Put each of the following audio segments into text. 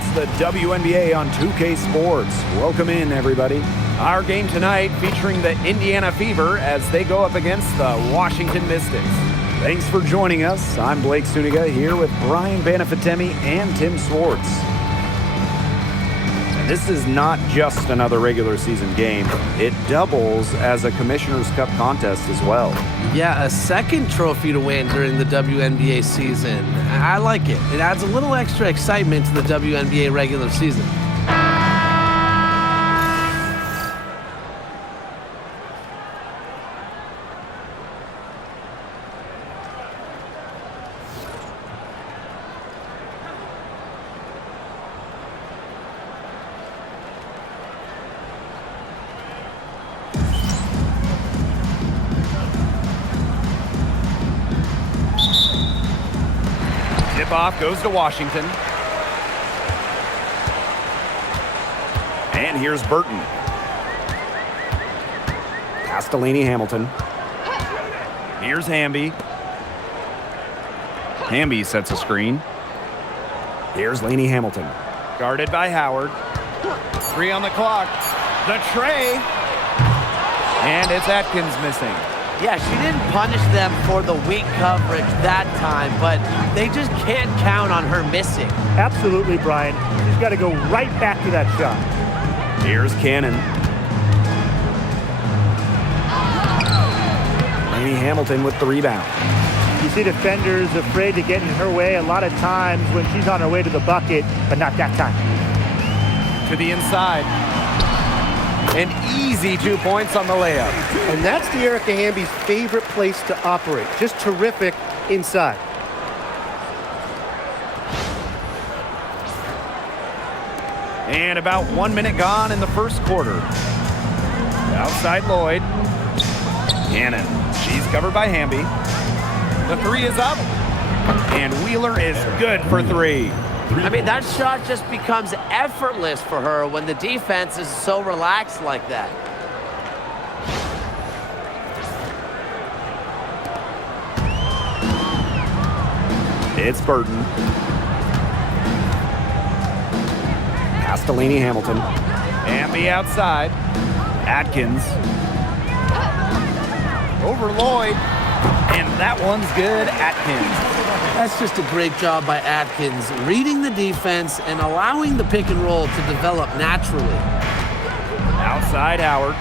It's the WNBA on 2K Sports. Welcome in, everybody. Our game tonight featuring the Indiana Fever as they go up against the Washington Mystics. Thanks for joining us. I'm Blake Suniga here with Brian Banafitemi and Tim Swartz. And this is not just another regular season game. It doubles as a Commissioner's Cup contest as well. Yeah, a second trophy to win during the WNBA season. I like it. It adds a little extra excitement to the WNBA regular season. Tip-off goes to Washington. And here's Burton. Pass to Lainey Hamilton. Here's Hamby. Hamby sets a screen. Here's Lainey Hamilton. Guarded by Howard. 3 on the clock. The tray. And it's Atkins missing. Yeah, she didn't punish them for the weak coverage that time, but they just can't count on her missing. Absolutely, Brian. She's got to go right back to that shot. Here's Cannon. Lainey Hamilton with the rebound. You see defenders afraid to get in her way a lot of times when she's on her way to the bucket, but not that time. To the inside. An easy 2 points on the layup. And that's the Erica Hamby's favorite place to operate. Just terrific inside. And about 1 minute gone in the first quarter. Outside Lloyd. Cannon. She's covered by Hamby. The three is up. And Wheeler is good for 3. I mean, that shot just becomes effortless for her when the defense is so relaxed like that. It's Burton. Pass to Lainey Hamilton. Hamby outside. Atkins. Over Lloyd. And that one's good. Atkins. That's just a great job by Atkins, reading the defense and allowing the pick and roll to develop naturally. Outside Howard.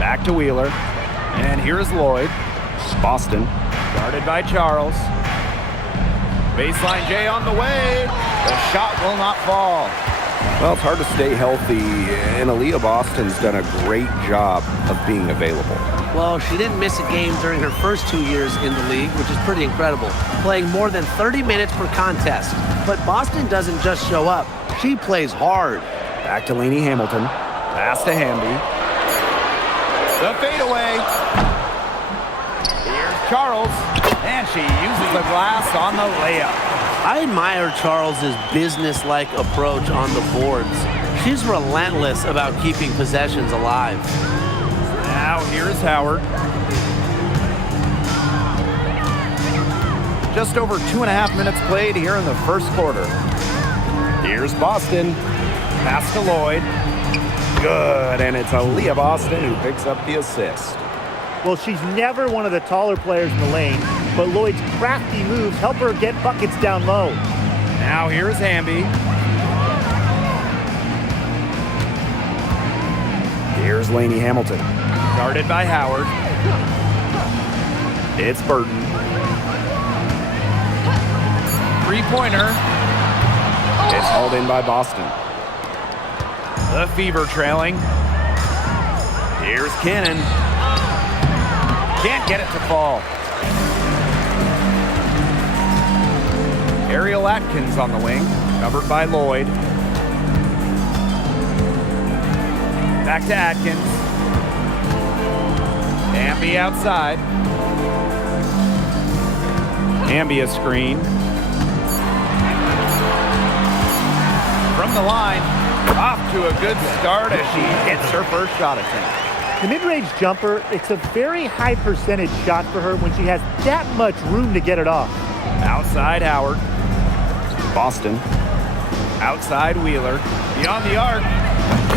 Back to Wheeler. And here's Lloyd. Boston. Guarded by Charles. Baseline J on the way. The shot will not fall. Well, it's hard to stay healthy, and Aaliyah Boston's done a great job of being available. Well, she didn't miss a game during her first 2 years in the league, which is pretty incredible, playing more than 30 minutes per contest. But Boston doesn't just show up. She plays hard. Back to Lainey Hamilton. Pass to Hamby. The fadeaway. Here's Charles. And she uses the glass on the layup. I admire Charles's business-like approach on the boards. She's relentless about keeping possessions alive. Now here's Howard. Just over 2.5 minutes played here in the first quarter. Here's Boston. Pass to Lloyd. Good, and it's Aaliyah Boston who picks up the assist. Well, she's never one of the taller players in the lane, but Lloyd's crafty moves help her get buckets down low. Now here's Hamby. Here's Lainey Hamilton. Guarded by Howard. It's Burton. Three-pointer. It's hauled in by Boston. The Fever trailing. Here's Cannon. Can't get it to fall. Ariel Atkins on the wing, covered by Lloyd. Back to Atkins. Hamby outside. Hamby a screen. From the line, off to a good start as she hits her first shot attempt. The mid-range jumper, it's a very high percentage shot for her when she has that much room to get it off. Outside Howard. Boston. Outside Wheeler. Beyond the arc.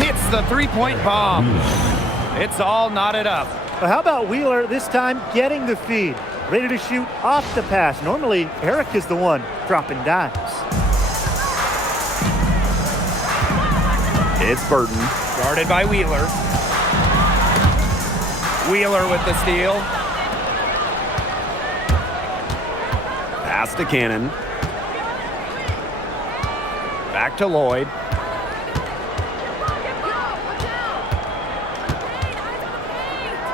Hits the three-point bomb. It's all knotted up. But how about Wheeler this time getting the feed? Ready to shoot off the pass. Normally, Eric is the one dropping dimes. It's Burton. Guarded by Wheeler. Wheeler with the steal. Pass to Cannon. Back to Lloyd.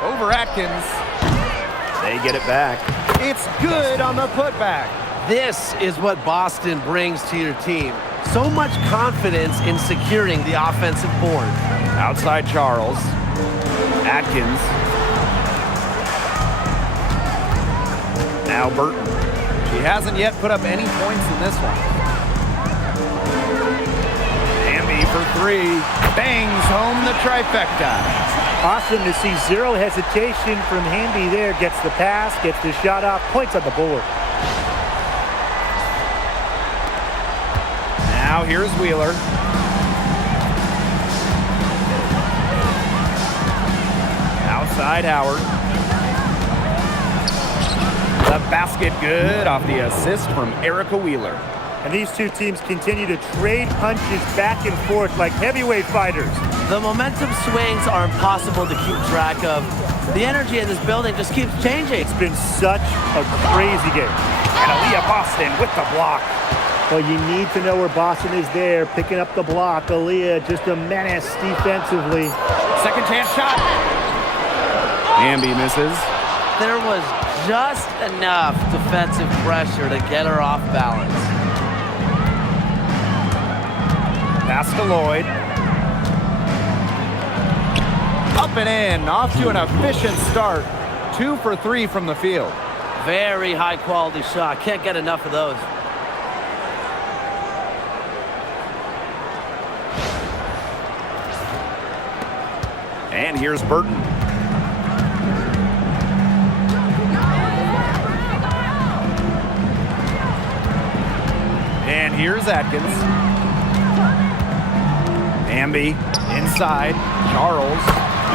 Over Atkins. They get it back. It's good on the putback. This is what Boston brings to your team. So much confidence in securing the offensive board. Outside Charles. Atkins. Now Burton. She hasn't yet put up any points in this one. Hamby for three. Bangs home the trifecta. Awesome to see zero hesitation from Hamby there. Gets the pass, gets the shot off, points on the board. Now here's Wheeler. Outside Howard. The basket good off the assist from Erica Wheeler. And these two teams continue to trade punches back and forth like heavyweight fighters. The momentum swings are impossible to keep track of. The energy in this building just keeps changing. It's been such a crazy game. And Aaliyah Boston with the block. Well, you need to know where Boston is there, picking up the block. Aaliyah just a menace defensively. Second chance shot. Hamby misses. There was just enough defensive pressure to get her off balance. Pass to Lloyd. Up and in, off to an efficient start. 2 for 3 from the field. Very high quality shot. Can't get enough of those. And here's Burton. And here's Atkins. Hamby inside. Charles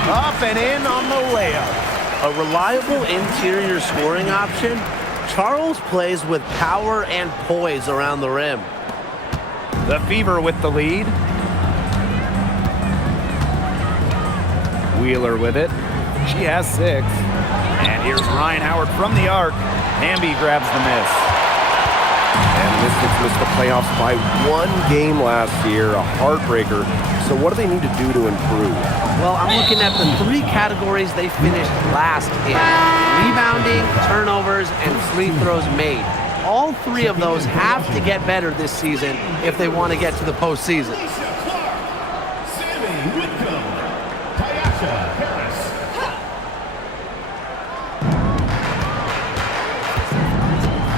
up and in on the layup. A reliable interior scoring option. Charles plays with power and poise around the rim. The Fever with the lead. Wheeler with it. She has 6. And here's Ryan Howard from the arc. Hamby grabs the miss. And the Mystics missed the playoffs by 1 game last year, a heartbreaker. So what do they need to do to improve? Well, I'm looking at the 3 categories they finished last in. Rebounding, turnovers, and free throws made. All 3 of those have to get better this season if they want to get to the postseason.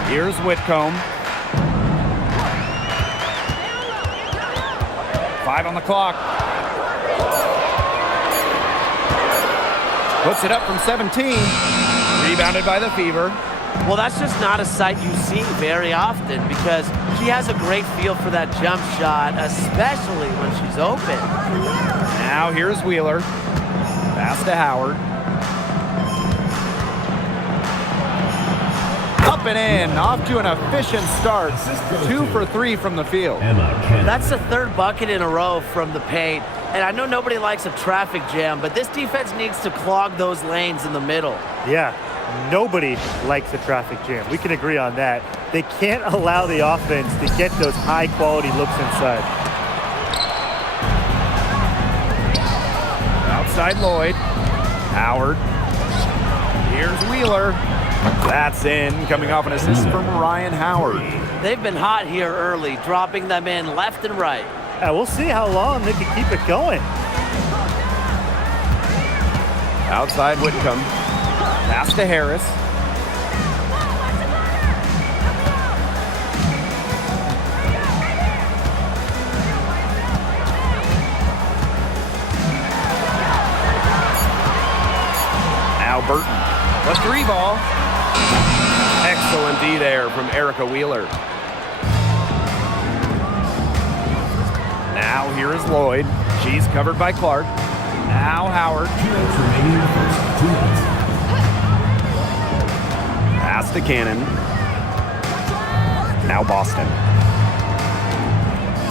Here's Whitcomb. 5 on the clock. Puts it up from 17. Rebounded by the Fever. Well, that's just not a sight you see very often because she has a great feel for that jump shot, especially when she's open. Now here's Wheeler. Pass to Howard. Up and in, off to an efficient start. 2 for 3 from the field. That's the 3rd bucket in a row from the paint. And I know nobody likes a traffic jam, but this defense needs to clog those lanes in the middle. Yeah, nobody likes a traffic jam. We can agree on that. They can't allow the offense to get those high-quality looks inside. Outside Lloyd. Howard. Here's Wheeler. That's in, coming off an assist from Ryan Howard. They've been hot here early, dropping them in left and right. We'll see how long they can keep it going. Outside Whitcomb. Pass to Harris. Now Burton. The 3 ball. Excellent D there from Erica Wheeler. Now here is Lloyd. She's covered by Clark. Now Howard. 2 minutes remaining in the first. 2 minutes. Pass to Cannon. Now Boston.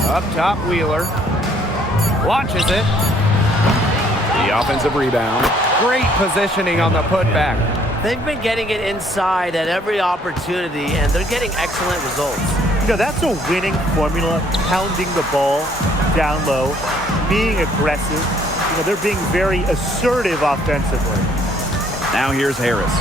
Up top, Wheeler. Launches it. The offensive rebound. Great positioning on the putback. They've been getting it inside at every opportunity, and they're getting excellent results. You know, that's a winning formula, pounding the ball down low, being aggressive. You know, they're being very assertive offensively. Now here's Harris.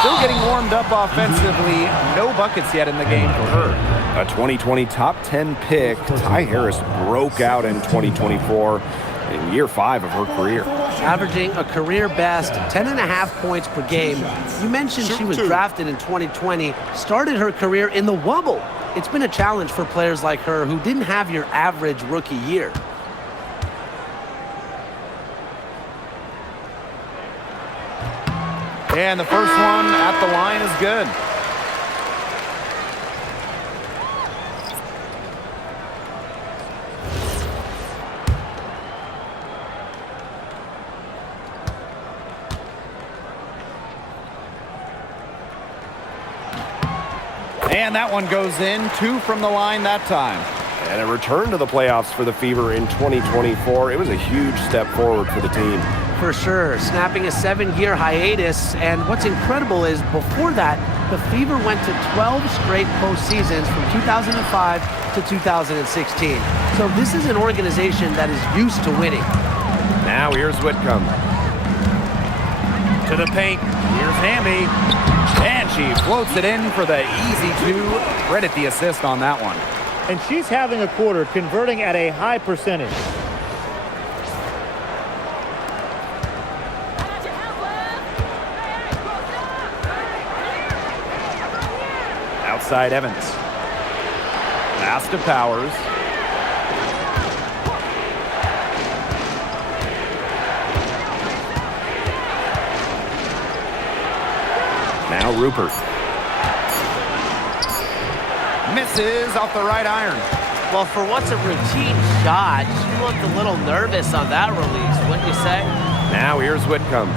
Still getting warmed up offensively. No buckets yet in the game for her. A 2020 top 10 pick, Ty Harris broke out in 2024 in year 5 of her career. Averaging a career best 10.5 points per game. You mentioned she was drafted in 2020, started her career in the Wubble. It's been a challenge for players like her who didn't have your average rookie year. And the first one at the line is good. And that one goes in. 2 from the line that time. And a return to the playoffs for the Fever in 2024. It was a huge step forward for the team. For sure, snapping a 7-year hiatus. And what's incredible is before that, the Fever went to 12 straight postseasons from 2005 to 2016. So this is an organization that is used to winning. Now here's Whitcomb. To the paint. Here's Hamby. And she floats it in for the easy 2. Credit the assist on that one. And she's having a quarter, converting at a high percentage. Outside Evans. Pass to Powers. Now Rupert. Misses off the right iron. Well, for what's a routine shot, she looked a little nervous on that release, wouldn't you say? Now here's Whitcomb.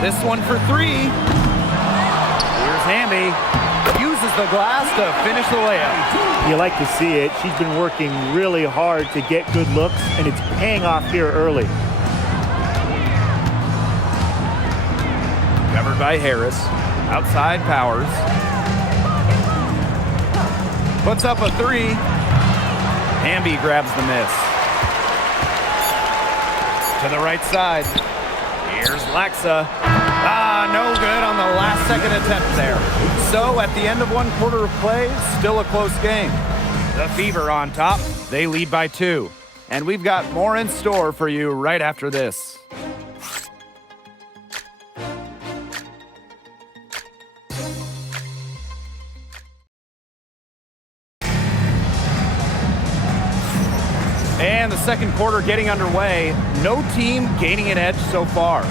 This one for 3. Here's Hamby. Uses the glass to finish the layup. You like to see it. She's been working really hard to get good looks, and it's paying off here early. Covered by Harris. Outside Powers. Puts up a 3. Hamby grabs the miss. To the right side. Here's Laxa. No good on the last second attempt there. So at the end of 1 quarter of play, still a close game. The Fever on top. They lead by 2. And we've got more in store for you right after this. And the second quarter getting underway. No team gaining an edge so far.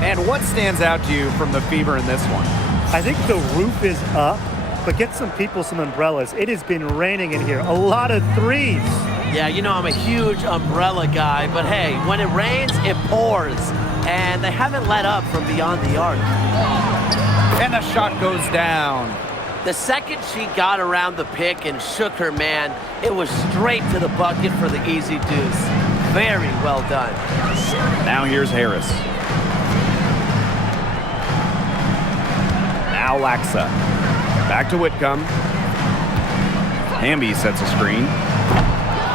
And what stands out to you from the Fever in this one? I think the roof is up, but get some people some umbrellas. It has been raining in here. A lot of threes. Yeah, you know I'm a huge umbrella guy, but hey, when it rains, it pours. And they haven't let up from beyond the arc. And the shot goes down. The second she got around the pick and shook her man, it was straight to the bucket for the easy deuce. Very well done. Now here's Harris. Now Laxa. Back to Whitcomb. Hamby sets a screen.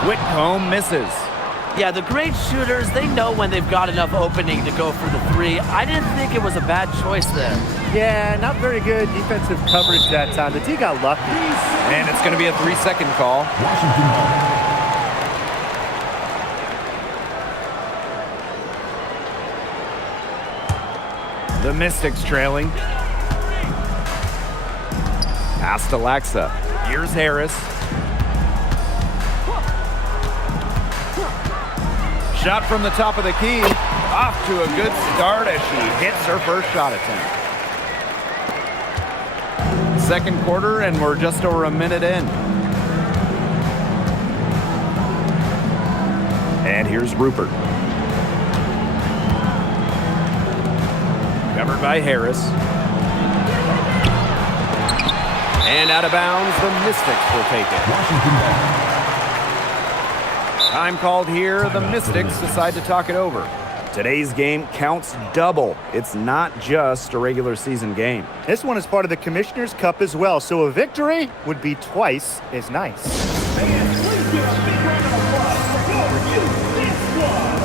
Whitcomb misses. Yeah, the great shooters, they know when they've got enough opening to go for the 3. I didn't think it was a bad choice there. Yeah, not very good defensive coverage that time. The D got lucky. And it's going to be a 3-second call. Washington ball. The Mystics trailing. Pass to Laxa. Here's Harris. Shot from the top of the key. Off to a good start as she hits her first shot attempt. Second quarter, and we're just over a minute in. And here's Rupert. Covered by Harris. And out of bounds, the Mystics will take it. Washington ball. Time called here. The Mystics decide to talk it over. Today's game counts double. It's not just a regular season game. This one is part of the Commissioner's Cup as well, so a victory would be twice as nice. Fans, please give a big round of applause for your youth dance squad.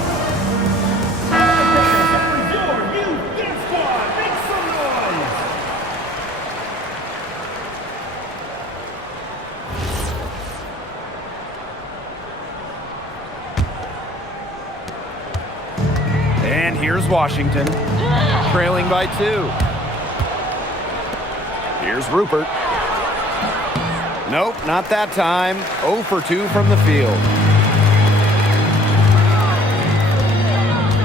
For your youth dance squad, make some noise. And here's Washington, trailing by 2. Here's Rupert. Nope, not that time. 0 for 2 from the field.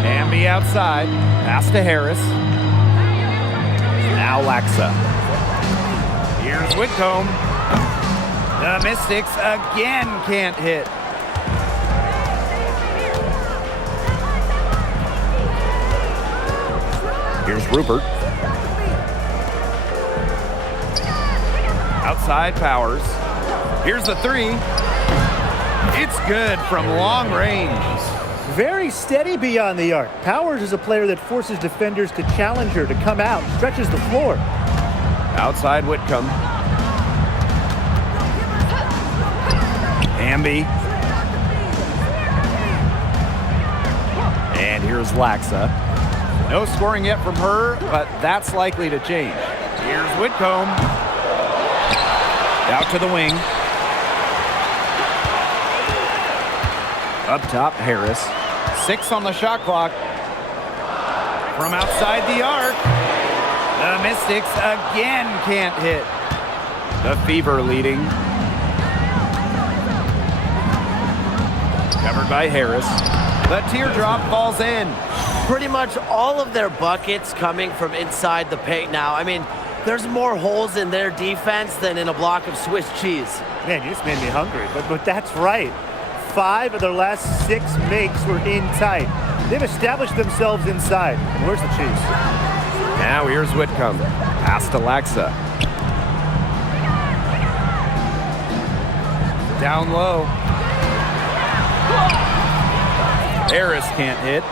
Hamby outside. Pass to Harris. Now Laxa. Here's Whitcomb. The Mystics again can't hit. Here's Rupert. Outside Powers. Here's the 3. It's good from long range. Very steady beyond the arc. Powers is a player that forces defenders to challenge her, to come out, stretches the floor. Outside Whitcomb. Hamby. And here's Laxa. No scoring yet from her, but that's likely to change. Here's Whitcomb. Out to the wing. Up top, Harris. 6 on the shot clock. From outside the arc. The Mystics again can't hit. The Fever leading. Covered by Harris. The teardrop falls in. Pretty much all of their buckets coming from inside the paint now. I mean, there's more holes in their defense than in a block of Swiss cheese. Man, you just made me hungry, but that's right. 5 of their last 6 makes were in tight. They've established themselves inside. And where's the cheese? Now here's Whitcomb. Pass to Laxa. Down low. Harris can't hit.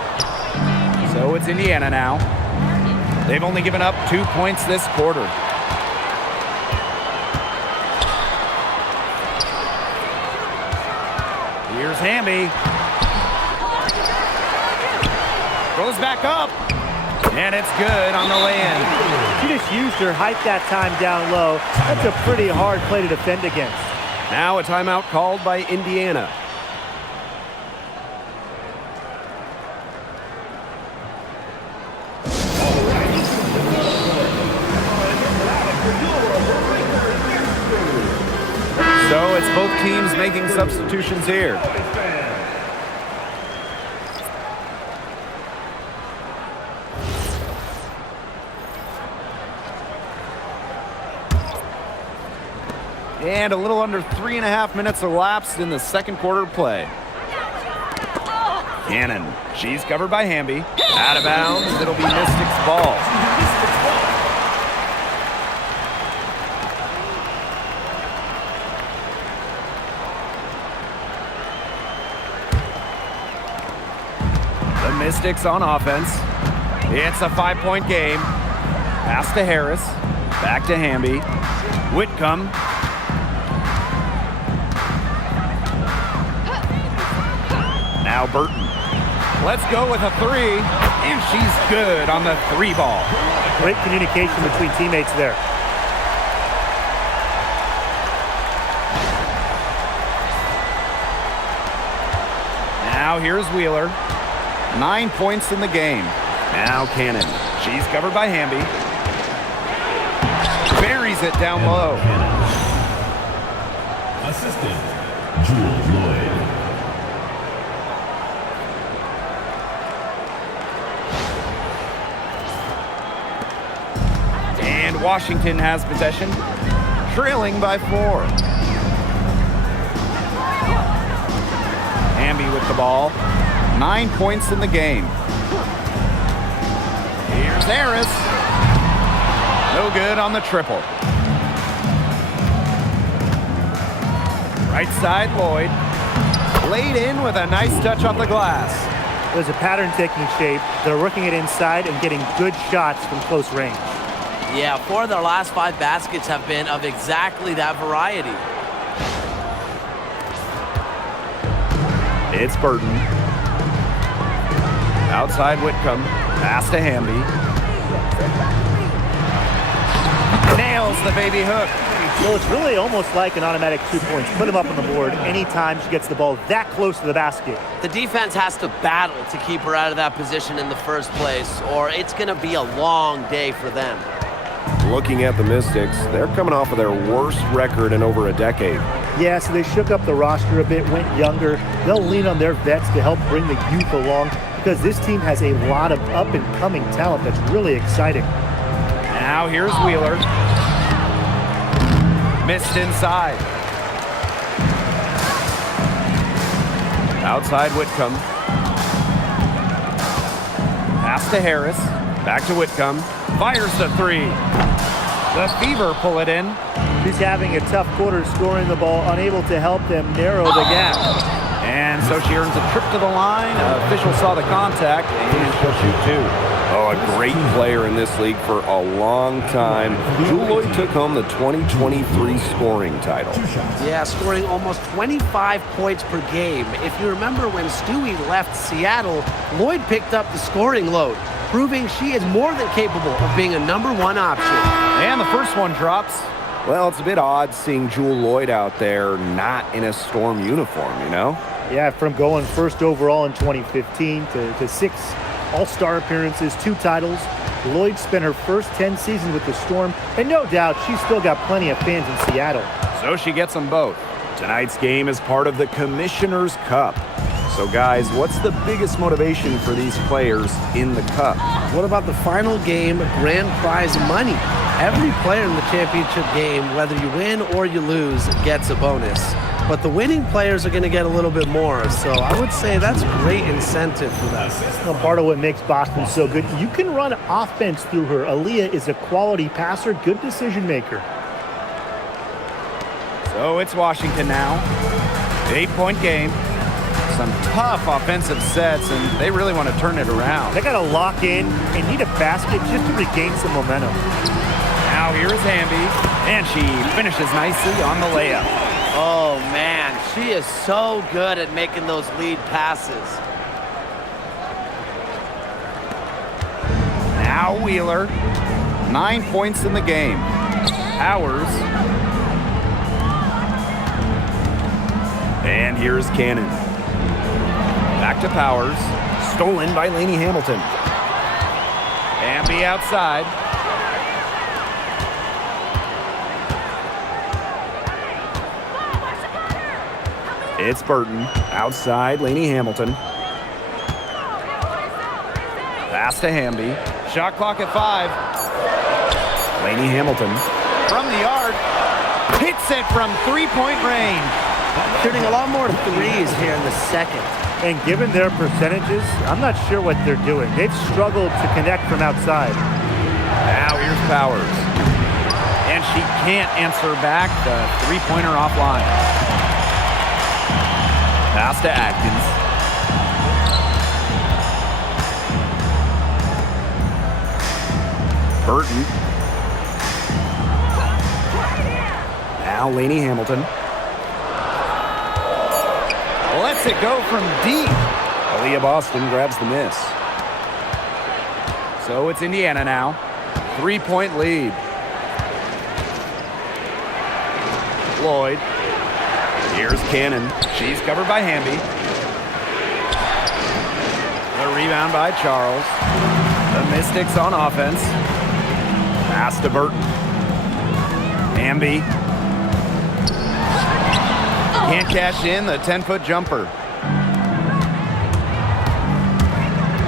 So it's Indiana now. They've only given up 2 points this quarter. Here's Hamby. Goes back up. And it's good on the way in. She just used her height that time down low. That's a pretty hard play to defend against. Now a timeout called by Indiana. So it's both teams making substitutions here. And a little under 3.5 minutes elapsed in the second quarter play. Cannon. She's covered by Hamby. Out of bounds. It'll be Mystics' ball. The Mystics on offense. It's a 5-point game. Pass to Harris. Back to Hamby. Whitcomb. Now Burton. Let's go with a 3. And she's good on the 3 ball. Great communication between teammates there. Now here's Wheeler. 9 points in the game. Now Cannon. She's covered by Hamby. Buries it down low. Assistant, Jules Lloyd. And Washington has possession, trailing by 4. Hamby with the ball. 9 points in the game. Here's Harris. No good on the triple. Right side, Lloyd. Laid in with a nice touch off the glass. There's a pattern taking shape. They're working it inside and getting good shots from close range. Yeah, 4 of their last 5 baskets have been of exactly that variety. It's Burton. Outside Whitcomb. Pass to Hamby. Nails the baby hook. So it's really almost like an automatic 2 points. Put them up on the board anytime she gets the ball that close to the basket. The defense has to battle to keep her out of that position in the first place, or it's going to be a long day for them. Looking at the Mystics, they're coming off of their worst record in over a decade. Yeah, so they shook up the roster a bit, went younger. They'll lean on their vets to help bring the youth along because this team has a lot of up-and-coming talent that's really exciting. Now here's Wheeler. Missed inside. Outside Whitcomb. Pass to Harris. Back to Whitcomb. Fires the 3. The Fever pull it in. She's having a tough quarter scoring the ball, unable to help them narrow the gap. And so she earns a trip to the line. Official saw the contact, and she'll shoot 2. Oh, a great player in this league for a long time. Jewel Lloyd took home the 2023 scoring title. Yeah, scoring almost 25 points per game. If you remember when Stewie left Seattle, Lloyd picked up the scoring load, proving she is more than capable of being a #1 option. And the first one drops. Well, it's a bit odd seeing Jewel Lloyd out there not in a Storm uniform, you know? Yeah, from going first overall in 2015 to 6 All-Star appearances, 2 titles. Lloyd spent her first 10 seasons with the Storm, and no doubt she's still got plenty of fans in Seattle. So she gets them both. Tonight's game is part of the Commissioner's Cup. So guys, what's the biggest motivation for these players in the Cup? What about the final game grand prize money? Every player in the championship game, whether you win or you lose, gets a bonus. But the winning players are going to get a little bit more. So I would say that's great incentive for them. Well, part of what makes Boston so good, you can run offense through her. Aaliyah is a quality passer, good decision maker. So it's Washington now. 8-point game. Some tough offensive sets, and they really want to turn it around. They got to lock in and need a basket just to regain some momentum. Now here's Hamby, and she finishes nicely on the layup. Oh, man, she is so good at making those lead passes. Now Wheeler, 9 points in the game. Powers. And here's Cannon. Back to Powers. Stolen by Lainey Hamilton. Hamby outside. It's Burton. Outside, Lainey Hamilton. Pass to Hamby. Shot clock at 5. Lainey Hamilton. From the arc. Hits it from 3-point range. Shooting a lot more threes here in the second. And given their percentages, I'm not sure what they're doing. They've struggled to connect from outside. Now here's Powers. And she can't answer back the 3-pointer offline. Pass to Atkins. Burton. Now Lainey Hamilton. Lets it go from deep. Aaliyah Boston grabs the miss. So it's Indiana now. 3-point lead. Lloyd. Here's Cannon. She's covered by Hamby. The rebound by Charles. The Mystics on offense. Pass to Burton. Hamby. Can't cash in the 10-foot jumper.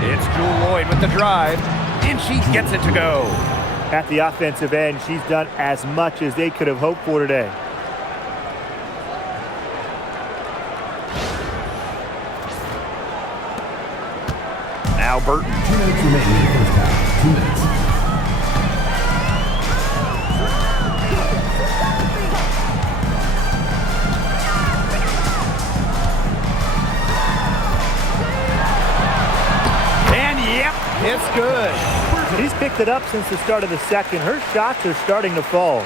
It's Jewel Lloyd with the drive, and she gets it to go. At the offensive end, she's done as much as they could have hoped for today. Now Burton. 2 minutes remaining in the first half. 2 minutes. And yep, it's good. He's picked it up since the start of the second. Her shots are starting to fall.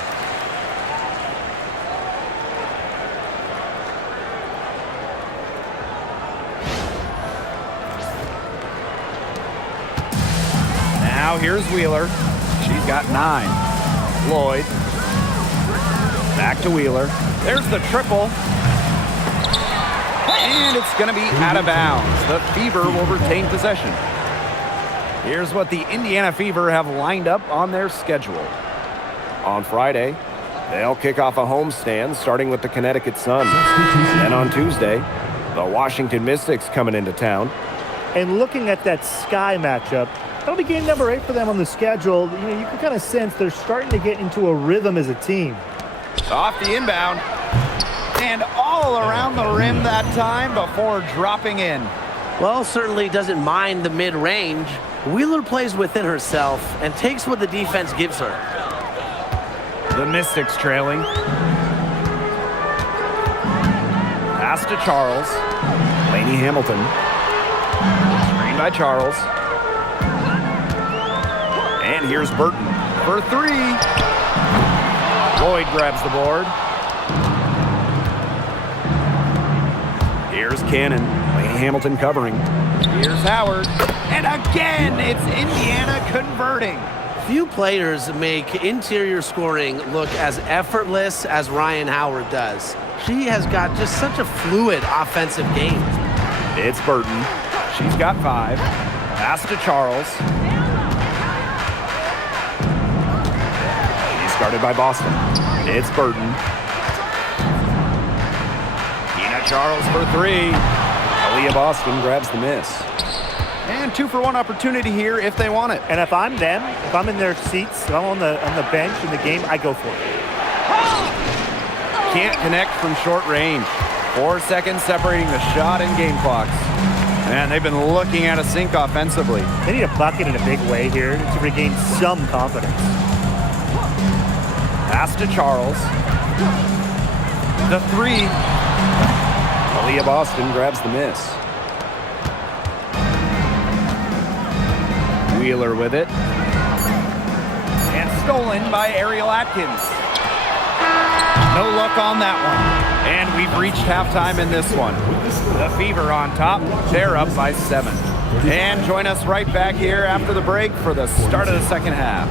Now here's Wheeler. She's got 9. Lloyd. Back to Wheeler. There's the triple. And it's going to be out of bounds. The Fever will retain possession. Here's what the Indiana Fever have lined up on their schedule. On Friday, they'll kick off a homestand starting with the Connecticut Sun. Then on Tuesday, the Washington Mystics coming into town. And looking at that Sky matchup, that'll be game number 8 for them on the schedule. You can kind of sense they're starting to get into a rhythm as a team. Off the inbound. And all around the rim that time before dropping in. Well, certainly doesn't mind the mid-range. Wheeler plays within herself and takes what the defense gives her. The Mystics trailing. Pass to Charles. Lainey Hamilton. Screen by Charles. And here's Burton for 3. Lloyd grabs the board. Here's Cannon. Lainey Hamilton covering. Here's Howard. And again, it's Indiana converting. Few players make interior scoring look as effortless as Ryan Howard does. She has got just such a fluid offensive game. It's Burton. She's got 5. Pass to Charles. She's guarded by Boston. It's Burton. Tina Charles for 3. Aaliyah Boston grabs the miss. And 2-for-1 opportunity here if they want it. And if I'm them, if I'm in their seats, if I'm on the bench in the game, I go for it. Can't connect from short range. 4 seconds separating the shot and game clocks. And they've been looking at a sink offensively. They need a bucket in a big way here to regain some confidence. Pass to Charles. The 3. Aaliyah Boston grabs the miss. Wheeler with it. And stolen by Ariel Atkins. No luck on that one. And we've reached halftime in this one. The Fever on top. They're up by 7. And join us right back here after the break for the start of the second half.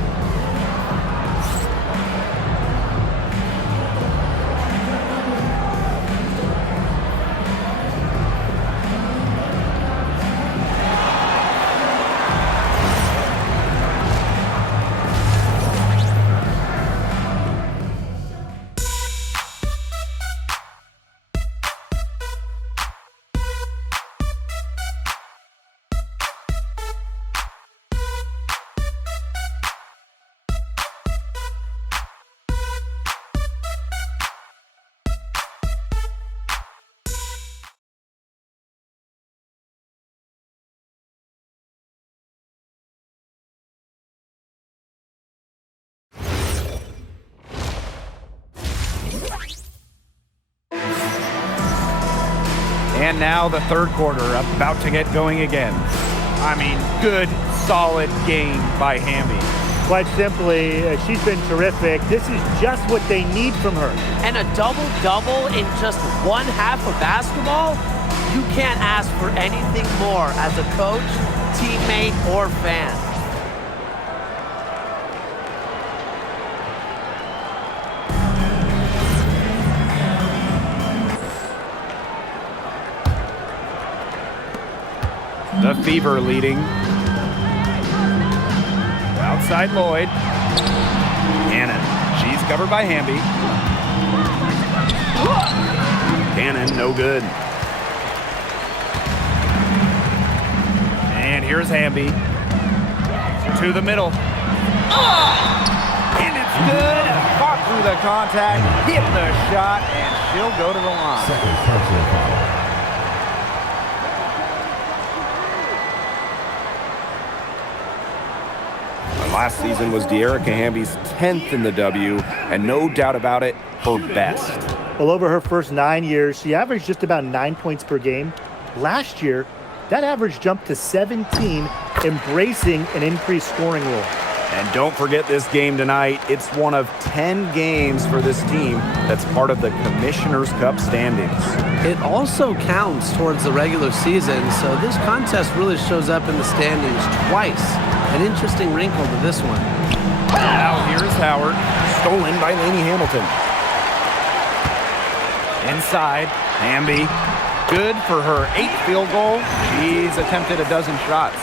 And now the third quarter about to get going again. I mean, good, solid game by Hamby. Quite simply, she's been terrific. This is just what they need from her. And a double-double in just one half of basketball? You can't ask for anything more as a coach, teammate, or fan. The Fever leading. Outside Lloyd. Cannon. She's covered by Hamby. Cannon, no good. And here's Hamby. To the middle. And it's good. Fought through the contact. Hit the shot. And she'll go to the line. Second personal foul. Last season was De'Erica Hamby's 10th in the W, and no doubt about it, her best. Well, over her first 9 years, she averaged just about 9 points per game. Last year, that average jumped to 17, embracing an increased scoring role. And don't forget this game tonight. It's one of 10 games for this team that's part of the Commissioner's Cup standings. It also counts towards the regular season, so this contest really shows up in the standings twice. An interesting wrinkle to this one. Now here's Howard, stolen by Lainey Hamilton. Inside, Hamby, good for her 8th field goal. She's attempted a dozen shots.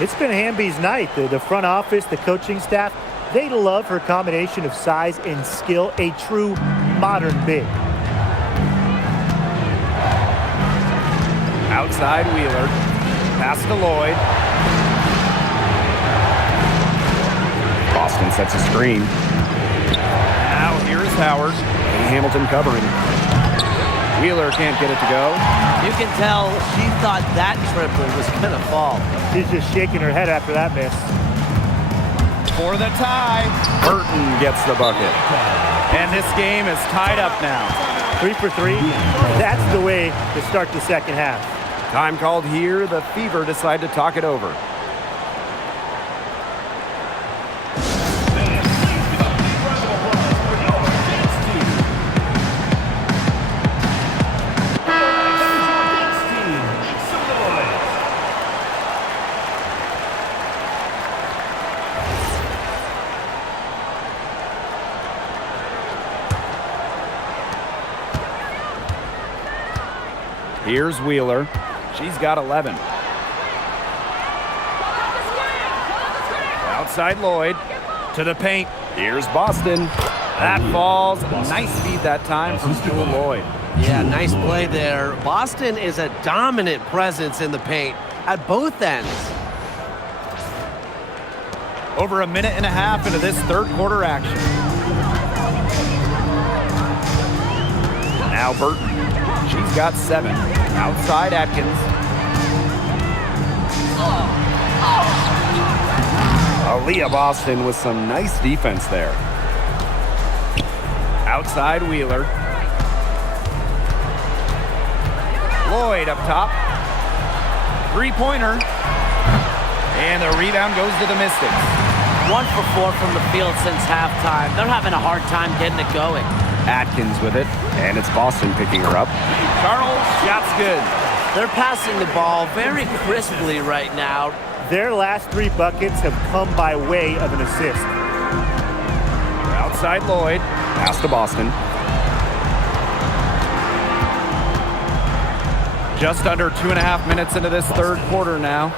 It's been Hamby's night. The front office, the coaching staff, they love her combination of size and skill, a true modern big. Outside Wheeler, pass to Lloyd. Boston sets a screen. Now here's Howard. And Hamilton covering. Wheeler can't get it to go. You can tell she thought that triplet was going to fall. She's just shaking her head after that miss. For the tie, Burton gets the bucket. And this game is tied up now. 3 for 3. That's the way to start the second half. Time called here. The Fever decide to talk it over. Here's Wheeler. She's got 11. Outside Lloyd. To the paint. Here's Boston. That falls. Nice feed that time from Jewel Lloyd. Yeah, nice play there. Boston is a dominant presence in the paint at both ends. Over a minute and a half into this third quarter action. Now Burton. She's got 7. Outside Atkins. Aaliyah Boston with some nice defense there. Outside Wheeler. Lloyd up top. Three-pointer. And the rebound goes to the Mystics. 1 for 4 from the field since halftime. They're having a hard time getting it going. Atkins with it, and it's Boston picking her up. Charles, shot's good. They're passing the ball very crisply right now. Their last 3 buckets have come by way of an assist. Outside Lloyd, pass to Boston. Just under 2.5 minutes into this third quarter now.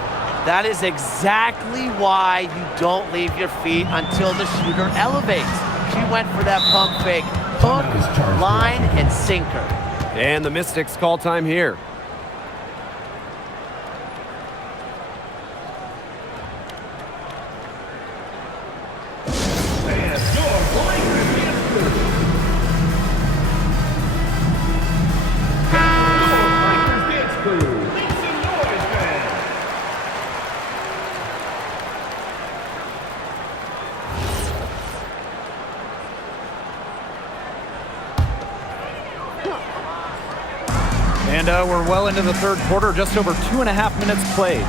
That is exactly why you don't leave your feet until the shooter elevates. She went for that pump fake. Hook, line, and sinker. And the Mystics call time here. And we're well into the third quarter, just over 2.5 minutes played.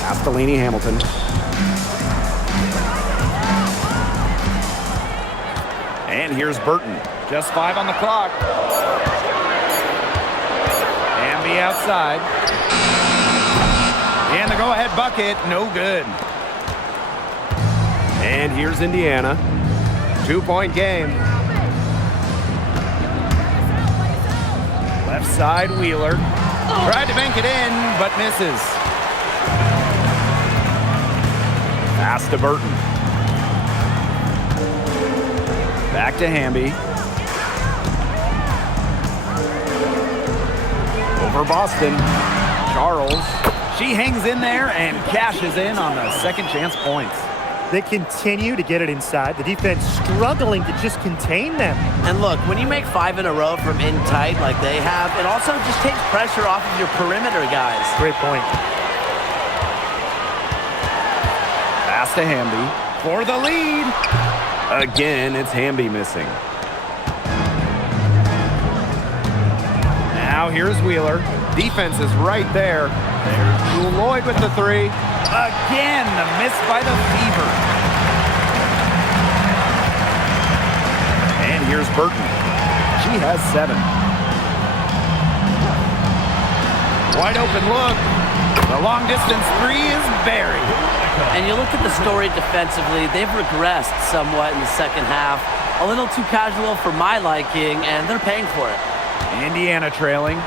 Pass to Lainey Hamilton. And here's Burton. Just 5 on the clock. Hamby outside. And the go-ahead bucket, no good. And here's Indiana. 2-point game. Left side, Wheeler. Tried to bank it in, but misses. Pass to Burton. Back to Hamby. Over Boston. Charles. She hangs in there and cashes in on the second chance points. They continue to get it inside. The defense struggling to just contain them. And look, when you make 5 in a row from in tight like they have, it also just takes pressure off of your perimeter guys. Great point. Pass to Hamby for the lead. Again, it's Hamby missing. Now here's Wheeler. Defense is right there. There's Lloyd with the three. Again, the miss by the Fever. And here's Burton. She has 7. Wide open look. The long distance three is buried. And you look at the story defensively, they've regressed somewhat in the second half. A little too casual for my liking, and they're paying for it. Indiana trailing.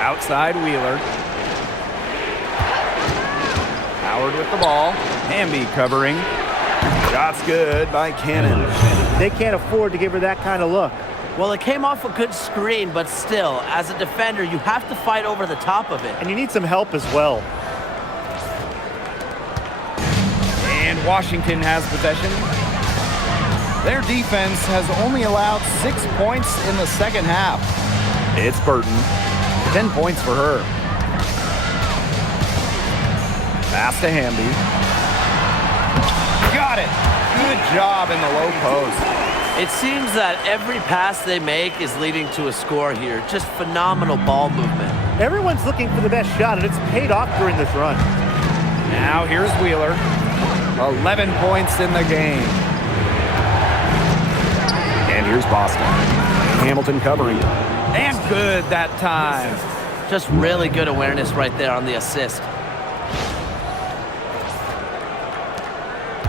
Outside Wheeler. Howard with the ball. Hamby covering. Shot's good by Cannon. They can't afford to give her that kind of look. Well, it came off a good screen, but still, as a defender, you have to fight over the top of it. And you need some help as well. And Washington has possession. Their defense has only allowed 6 points in the second half. It's Burton. 10 points for her. Pass to Hamby. Got it. Good job in the low post. It seems that every pass they make is leading to a score here. Just phenomenal ball movement. Everyone's looking for the best shot, and it's paid off during this run. Now here's Wheeler. 11 points in the game. And here's Boston. Hamilton covering. And good that time. Just really good awareness right there on the assist.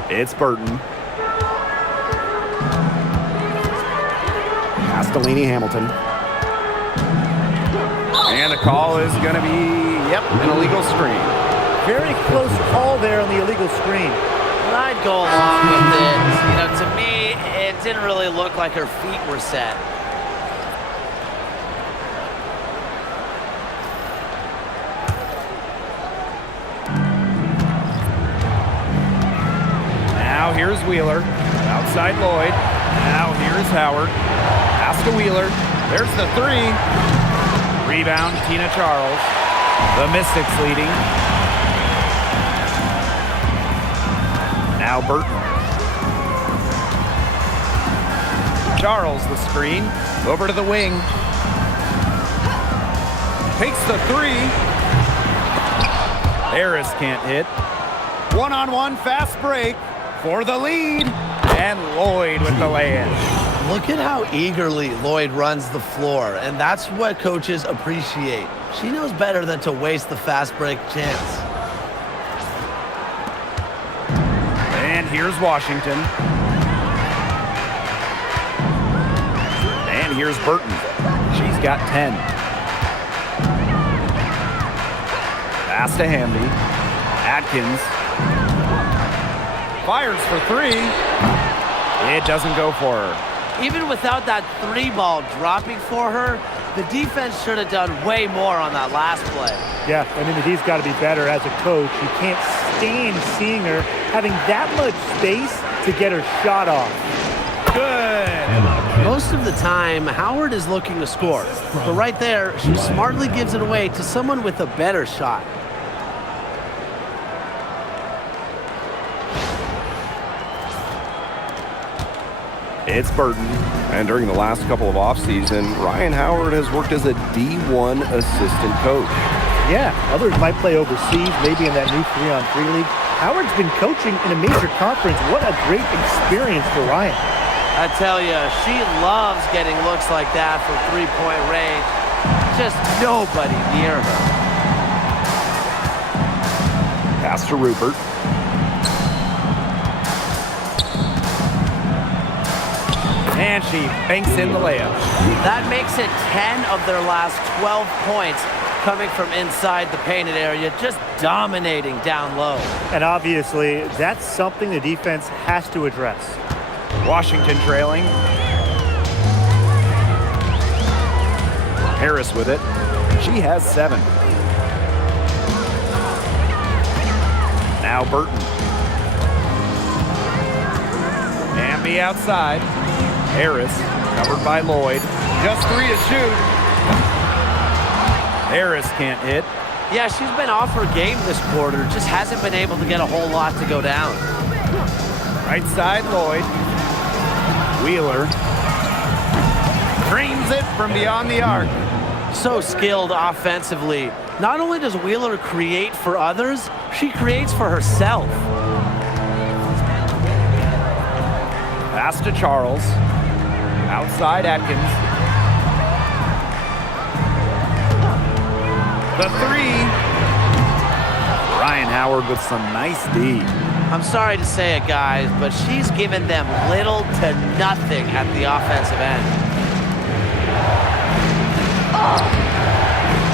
It's Burton. Castellini Hamilton. And the call is going to be, an illegal screen. Very close call there on the illegal screen. And I'd go along with it. You know, to me, it didn't really look like her feet were set. Now here's Wheeler. Outside Lloyd. Now here's Howard. Pass to Wheeler. There's the three. Rebound, Tina Charles. The Mystics leading. Now Burton. Charles the screen. Over to the wing. Takes the three. Harris can't hit. One-on-one fast break for the lead. And Lloyd with the lay-in. Look at how eagerly Lloyd runs the floor, and that's what coaches appreciate. She knows better than to waste the fast break chance. And here's Washington. And here's Burton. She's got 10. Pass to Hamby. Atkins. Fires for three. It doesn't go for her. Even without that three ball dropping for her, the defense should have done way more on that last play. Yeah, I mean, the D's got to be better as a coach. You can't stand seeing her having that much space to get her shot off. Good. Most of the time, Howard is looking to score. But right there, she smartly gives it away to someone with a better shot. It's Burton. And during the last couple of offseason, Ryan Howard has worked as a D1 assistant coach. Yeah, others might play overseas, maybe in that new 3-on-3 league. Howard's been coaching in a major conference. What a great experience for Ryan. I tell you, she loves getting looks like that from three-point range. Just nobody near her. Pass to Rupert. And she banks in the layup. That makes it 10 of their last 12 points coming from inside the painted area, just dominating down low. And obviously, that's something the defense has to address. Washington trailing. Harris with it. She has 7. Now Burton. Hamby outside. Harris covered by Lloyd. Just 3 to shoot. Harris can't hit. Yeah, she's been off her game this quarter. Just hasn't been able to get a whole lot to go down. Right side, Lloyd. Wheeler dreams it from beyond the arc. So skilled offensively. Not only does Wheeler create for others, she creates for herself. Pass to Charles. Outside Atkins. The three. Ryan Howard with some nice D. I'm sorry to say it, guys, but she's given them little to nothing at the offensive end.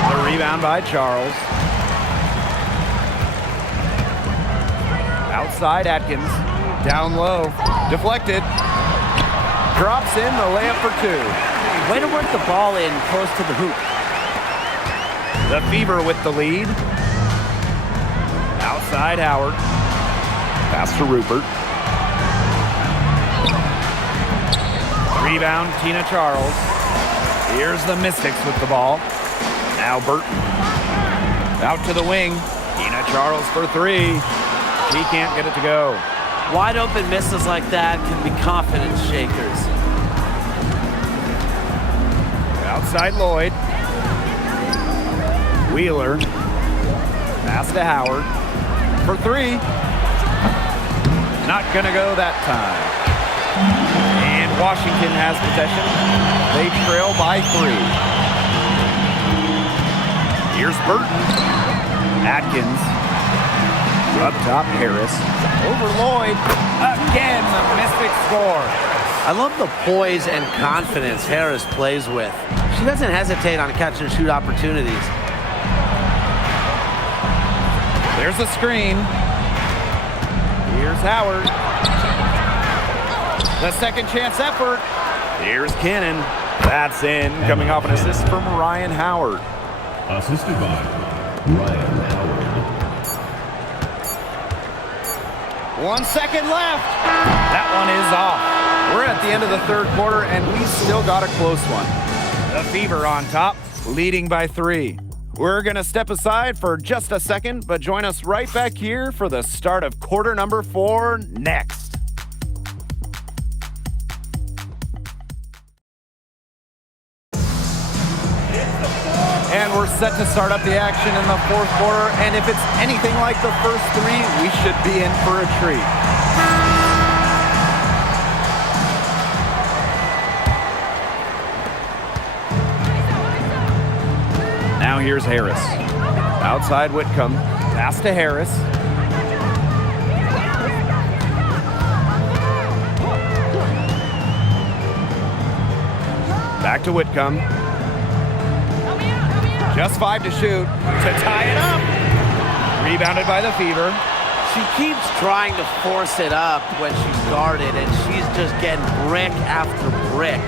The rebound by Charles. Outside Atkins. Down low. Deflected. Drops in the layup for two. Way to work the ball in close to the hoop. The Fever with the lead. Outside Howard. Pass to Rupert. Rebound, Tina Charles. Here's the Mystics with the ball. Now Burton. Out to the wing. Tina Charles for three. She can't get it to go. Wide open misses like that can be confidence shakers. Outside Lloyd. Wheeler. Pass to Howard. For three. Not gonna go that time. And Washington has possession. They trail by three. Here's Burton. Atkins. Up top, Harris. Over Lloyd. Again, the Mystics score. I love the poise and confidence Harris plays with. She doesn't hesitate on catch and shoot opportunities. There's a screen. Here's Howard. The second chance effort. Here's Cannon. That's in, coming off an assist from Ryan Howard. Assisted by Ryan Howard. 1 second left. That one is off. We're at the end of the third quarter, and we still got a close one. The Fever on top, leading by three. We're going to step aside for just a second, but join us right back here for the start of quarter number 4 next. And we're set to start up the action in the fourth quarter, and if it's anything like the first three, we should be in for a treat. Now here's Harris. Outside Whitcomb. Pass to Harris. Back to Whitcomb. Just 5 to shoot to tie it up. Rebounded by the Fever. She keeps trying to force it up when she's guarded, and she's just getting brick after brick.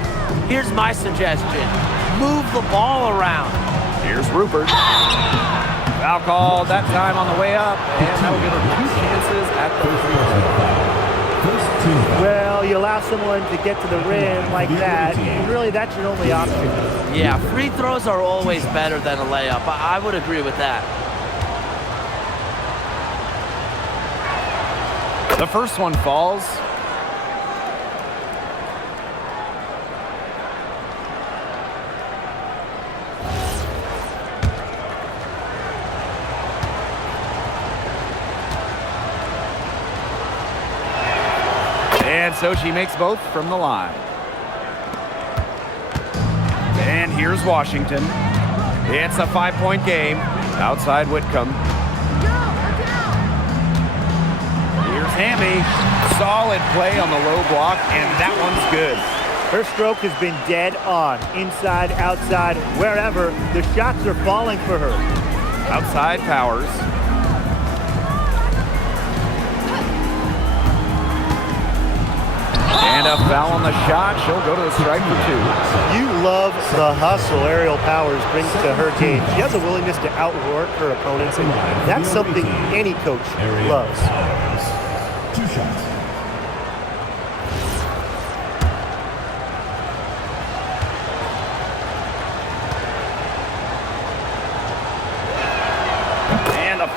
Here's my suggestion. Move the ball around. Here's Rupert. Foul called that time on the way up, and that will give her 2 chances at the free throw. Well, you allow someone to get to the rim like that, and really that's your only option. Yeah, free throws are always better than a layup. I would agree with that. The first one falls. And so she makes both from the line. And here's Washington. It's a 5-point game. Outside Whitcomb. Here's Hamby. Solid play on the low block, and that one's good. Her stroke has been dead on. Inside, outside, wherever. The shots are falling for her. Outside Powers. And a foul on the shot. She'll go to the strike for 2. You love the hustle Aerial Powers brings to her game. She has a willingness to outwork her opponents, and that's something any coach loves. 2 shots.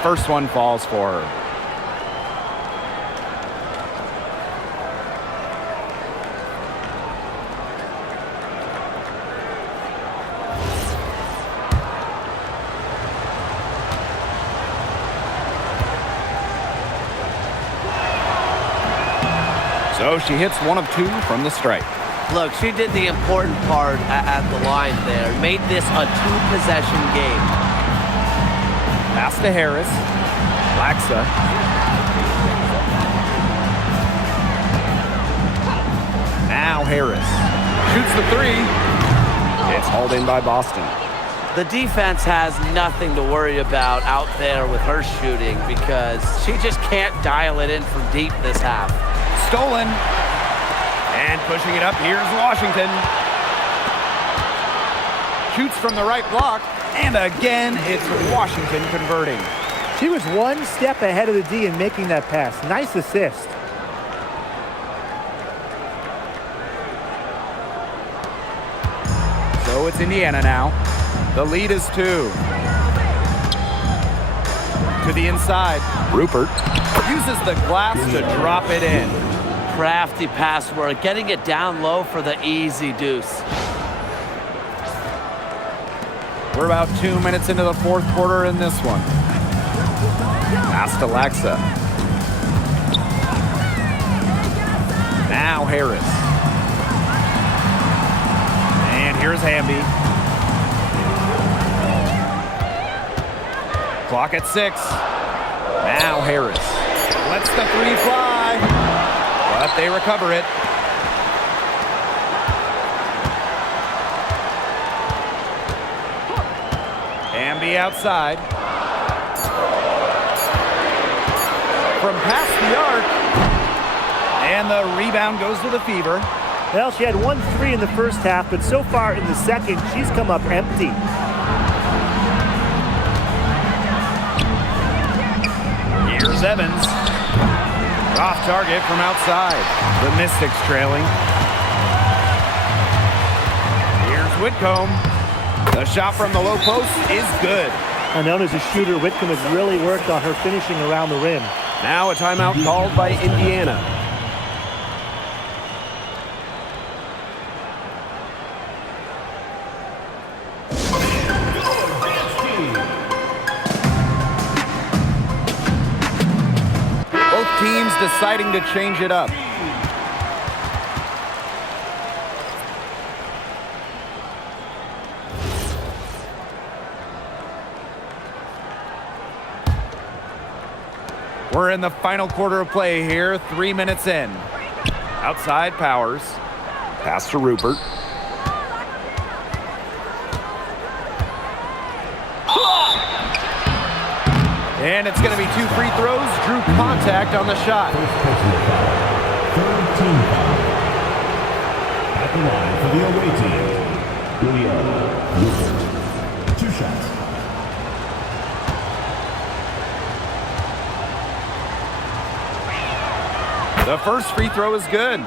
first one falls for her. So she hits 1 of 2 from the stripe. Look, she did the important part at the line there. Made this a 2-possession game. Pass to Harris. Laxa. Now Harris. Shoots the 3. It's hauled in by Boston. The defense has nothing to worry about out there with her shooting because she just can't dial it in from deep this half. Stolen. And pushing it up, here's Washington. Shoots from the right block, and again, it's Washington converting. She was 1 step ahead of the D in making that pass. Nice assist. So it's Indiana now. The lead is 2. To the inside. Rupert uses the glass to drop it in. Crafty pass work, getting it down low for the easy deuce. We're about 2 minutes into the 4th quarter in this one. Pass to Laxa. Now Harris. And here's Hamby. Clock at 6. Now Harris. Lets the 3 fly. But they recover it. Hamby outside. From past the arc. And the rebound goes to the Fever. Well, she had 1 3 in the first half, but so far in the second, she's come up empty. Here's Evans. Off target from outside. The Mystics trailing. Here's Whitcomb. The shot from the low post is good. And known as a shooter, Whitcomb has really worked on her finishing around the rim. Now a timeout called by Indiana. Teams deciding to change it up. We're in the final quarter of play here, 3 minutes in. Outside Powers. Pass to Rupert. And it's going to be 2 free throws. Drew contact on the shot. Third team foul. At the line for the away team, Rupert. 2 shots. The first free throw is good.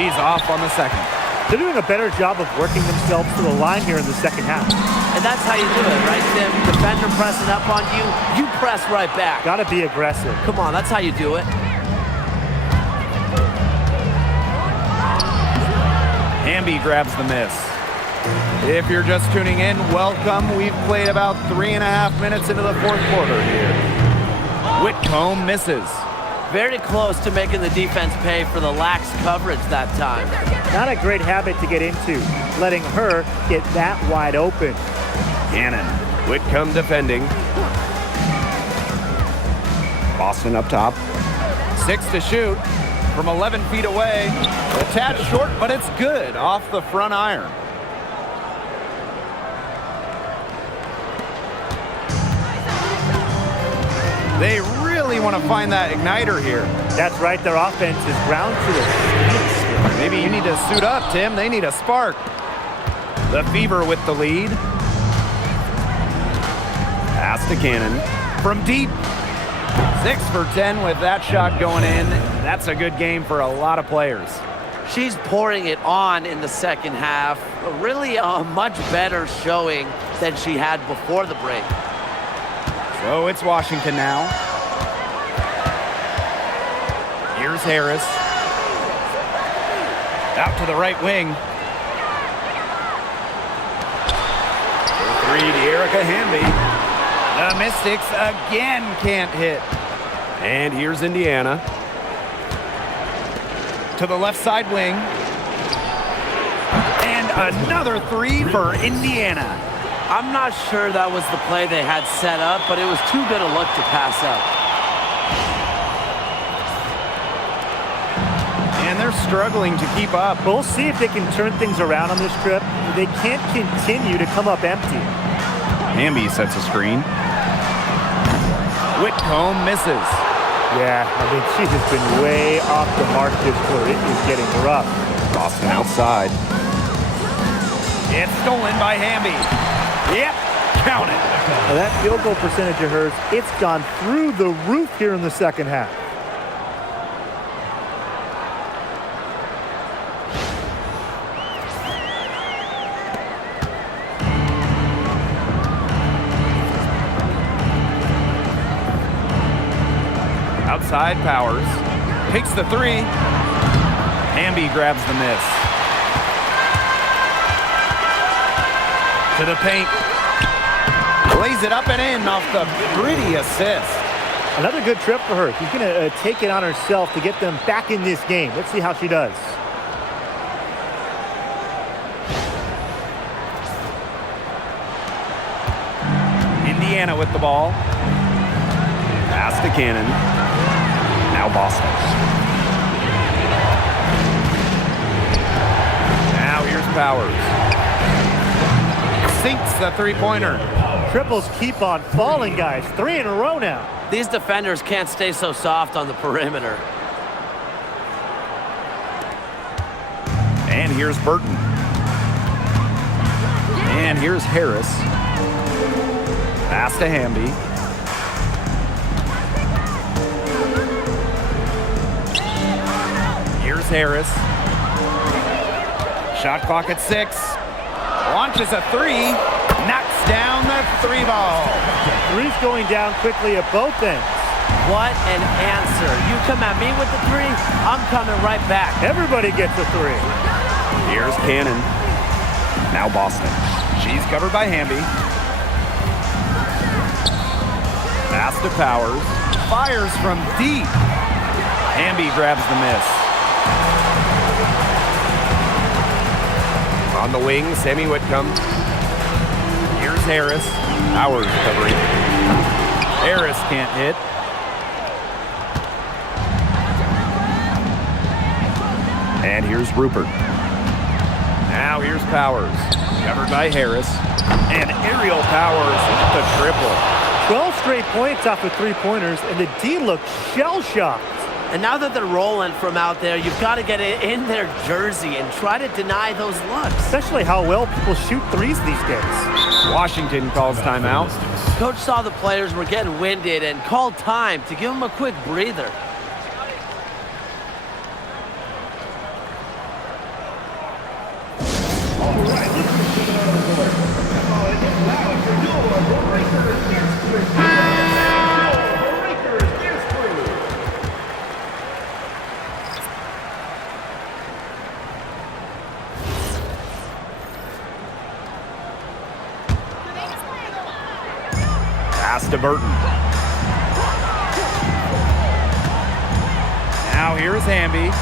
He's off on the second. They're doing a better job of working themselves to the line here in the second half. And that's how you do it, right, Tim? Defender pressing up on you, you press right back. Gotta be aggressive. Come on, that's how you do it. Hamby grabs the miss. If you're just tuning in, welcome. We've played about 3.5 minutes into the 4th quarter here. Whitcomb misses. Very close to making the defense pay for the lax coverage that time. Not a great habit to get into, letting her get that wide open. Cannon. Whitcomb defending. Boston up top. 6 to shoot from 11 feet away. A tad short, but it's good off the front iron. They really want to find that igniter here. That's right, their offense is ground to a steal. Maybe you need to suit up, Tim. They need a spark. The Fever with the lead. Pass to Cannon. From deep. 6 for 10 with that shot going in. That's a good game for a lot of players. She's pouring it on in the second half. Really a much better showing than she had before the break. So it's Washington now. Here's Harris. Out to the right wing. For 3 to Erica Hamby. The Mystics again can't hit. And here's Indiana. To the left side wing. And another 3 for Indiana. I'm not sure that was the play they had set up, but it was too good a look to pass up. And they're struggling to keep up. We'll see if they can turn things around on this trip. They can't continue to come up empty. Hamby sets a screen. Whitcomb misses. Yeah, I mean, she has been way off the mark this quarter. It is getting rough. Boston outside. It's stolen by Hamby. Yep, count it. Now that field goal percentage of hers, it's gone through the roof here in the second half. Outside Powers. Takes the 3. Hamby grabs the miss. To the paint. Lays it up and in off the pretty assist. Another good trip for her. She's going to take it on herself to get them back in this game. Let's see how she does. Indiana with the ball. Pass to Cannon. Now Boston. Now here's Powers. Sinks the 3-pointer. Triples keep on falling, guys. 3 in a row now. These defenders can't stay so soft on the perimeter. And here's Burton. And here's Harris. Pass to Hamby. Here's Harris. Shot clock at 6. Launches a 3. Knocks down the 3 ball. 3's going down quickly at both ends. What an answer. You come at me with the 3, I'm coming right back. Everybody gets a 3. Here's Cannon. Now Boston. She's covered by Hamby. Pass to Powers. Fires from deep. Hamby grabs the miss. On the wing, Sammy Whitcomb. Here's Harris. Powers covering. Harris can't hit. And here's Rupert. Now here's Powers. Covered by Harris. And Aerial Powers with the triple. 12 straight points off of 3-pointers, and the D looks shell-shocked. And now that they're rolling from out there, you've got to get it in their jersey and try to deny those looks. Especially how well people shoot 3s these days. Washington calls timeout. Coach saw the players were getting winded and called time to give them a quick breather. Pass to Burton. Now here's Hamby.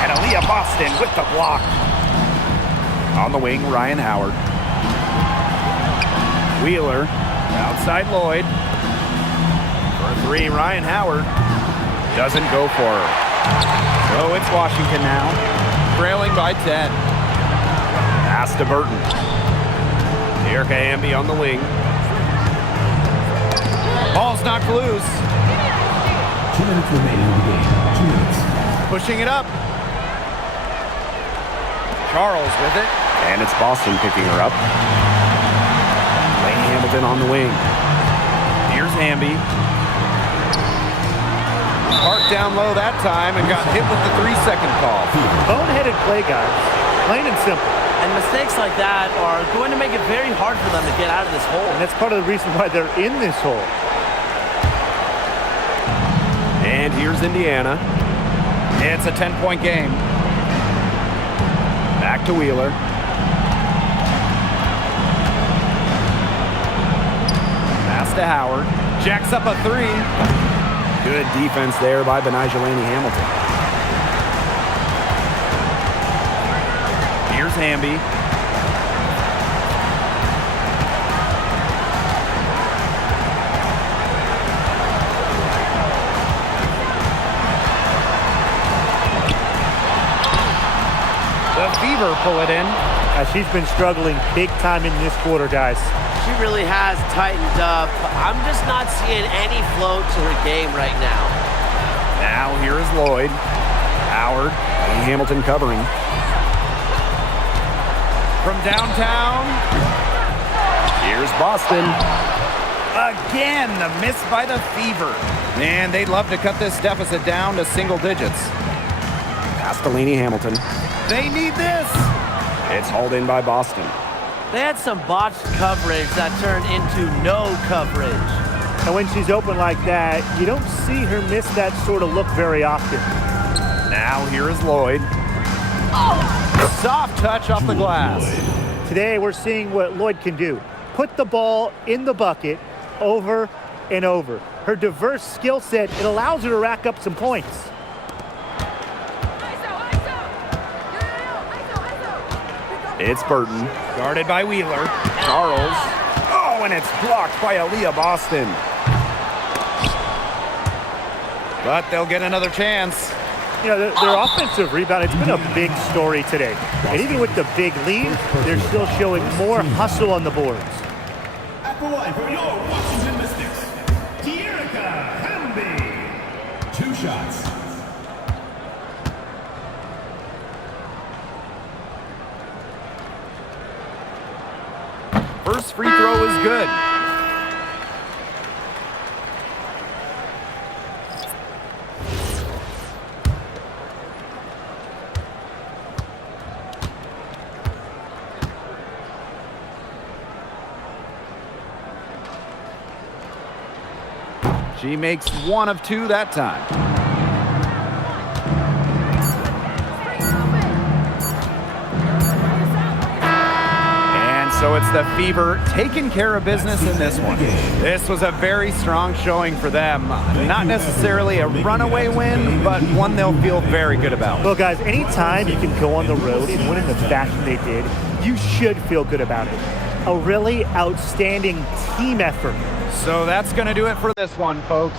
And Aaliyah Boston with the block. On the wing, Ryan Howard. Wheeler. Outside Lloyd. For 3, Ryan Howard. Doesn't go for her. So it's Washington now. Trailing by 10. Pass to Burton. Erica Hamby on the wing. Ball's knocked loose. 2 minutes remaining in the game. 2 minutes. pushing it up. Charles with it. And it's Boston picking her up. Lane Hamilton on the wing. Here's Hamby. Parked down low that time and got hit with the 3-second call. Boneheaded play, guys. Plain and simple. And mistakes like that are going to make it very hard for them to get out of this hole. And that's part of the reason why they're in this hole. And here's Indiana. It's a 10-point game. Back to Wheeler. Pass to Howard. Jacks up a 3. Good defense there by Benijah Hamilton. Here's Hamby. The Fever pull it in. She's been struggling big time in this quarter, guys. She really has tightened up. I'm just not seeing any flow to her game right now. Now here is Lloyd. Howard and Hamilton covering. From downtown, here's Boston. Again, the miss by the Fever. Man, they'd love to cut this deficit down to single digits. Pass to Laney Hamilton. They need this. It's hauled in by Boston. They had some botched coverage that turned into no coverage. And when she's open like that, you don't see her miss that sort of look very often. Now here is Lloyd. Soft touch off the glass. Today we're seeing what Lloyd can do. Put the ball in the bucket over and over. Her diverse skill set, it allows her to rack up some points. It's Burton, guarded by Wheeler. Charles. Oh, and it's blocked by Aaliyah Boston. But they'll get another chance. You know, their offensive rebound, it's been a big story today. And even with the big lead, they're still showing more hustle on the boards. At the line for your Washington Mystics, Hamby. 2 shots. First free throw is good. She makes 1 of 2 that time. And so it's the Fever taking care of business in this one. This was a very strong showing for them. Not necessarily a runaway win, but one they'll feel very good about. Well, guys, anytime you can go on the road and win in the fashion they did, you should feel good about it. A really outstanding team effort. So that's going to do it for this one, folks.